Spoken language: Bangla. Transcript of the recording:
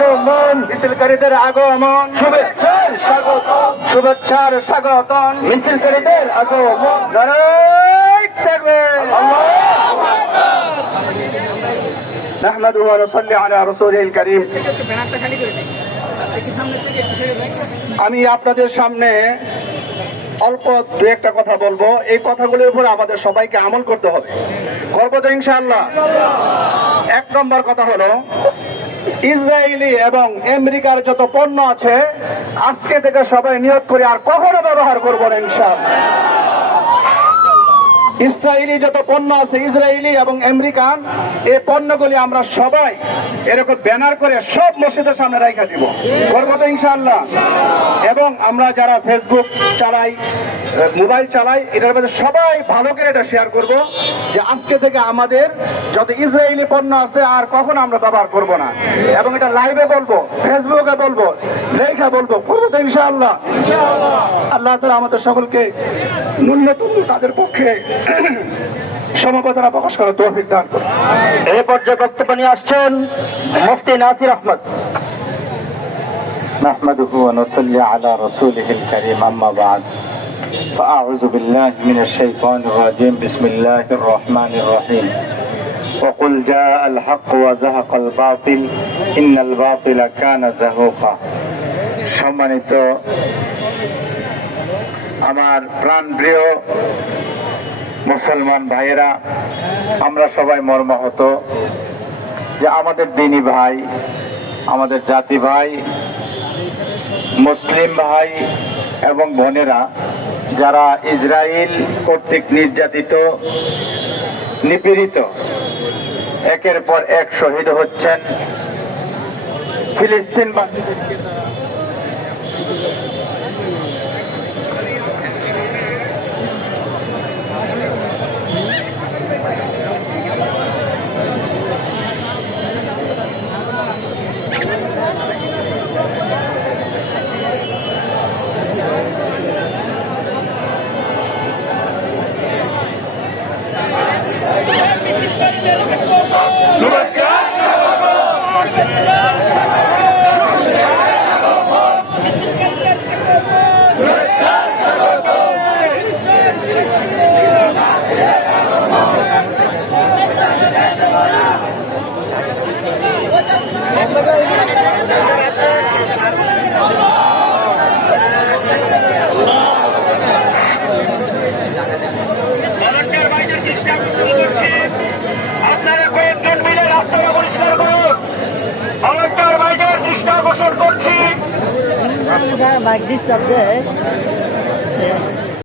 আগমন, মিছিলকারীদের আগমন, শুভেচ্ছার স্বাগতম, শুভেচ্ছার স্বাগতম, মিছিলকারীদের আগমন। নারায়ে তাকবীর, আল্লাহু আকবার। নাহমাদুহু ওয়া নুসাল্লি আলা রাসূলিল কারীম। আমি আপনাদের সামনে অল্প দু একটা কথা বলবো। এই কথাগুলোর উপর আমাদের সবাইকে আমল করতে হবে। করবো তো ইনশাআল্লাহ। এক নম্বর কথা হলো, ইসরায়েলি এবং আমেরিকার যত পণ্য আছে আজকে থেকে সবাই নিয়ত করে আর কখনো ব্যবহার করবো না ইনশাআল্লাহ। ইসরায়েলি যত পণ্য আছে, ইসরায়েলি এবং আমেরিকান, এই পণ্যগুলি আমরা সবাই এরকম ব্যানার করে সব মসজিদের সামনে রাখা দিব। করবো তো ইনশাআল্লাহ। এবং আমরা যারা ফেসবুক চালাই, মোবাইল চালাই, এটার মধ্যে সবাই ভালো করে এটা শেয়ার করব যে আজকে থেকে আমাদের যত ইসরায়েলি পণ্য আছে আর কখনো আমরা ব্যবহার করব না। এবং এটা লাইভে বলবো, ফেসবুকে বলবো, লেখা বলবো। করবো তো ইনশাআল্লাহ। আল্লাহ তাআলা আমাদের সকলকে ন্যূনতম তাদের পক্ষে সমবেদনা প্রকাশ করার তৌফিক দান করুন। এই পর্যায়ে বক্তব্য নিয়ে আসছেন মুফতি নাসির আহমদ। نحمده ونصلي على رسوله الكريم أما بعد فأعوذ بالله من الشيطان الرجيم بسم الله الرحمن الرحيم وقل جاء الحق وزهق الباطل إن الباطل كان زهوقا। সম্মানিত আমার প্রাণপ্রিয় মুসলমান ভাইয়েরা, আমরা সবাই মর্মাহত যে আমাদের দিনী ভাই, আমাদের জাতি ভাই, মুসলিম ভাই এবং বোনেরা যারা ইসরায়েল কর্তৃক নির্যাতিত, নিপীড়িত, একের পর এক শহীদ হচ্ছেন। ফিলিস্তিন আপনারা কয়েকজন মিলে রাস্তাটা পরিষ্কার করুন। অনেকটার বাইকের দৃষ্টি আকর্ষণ করছি। বাইক ডিস্টার্ব দেয়।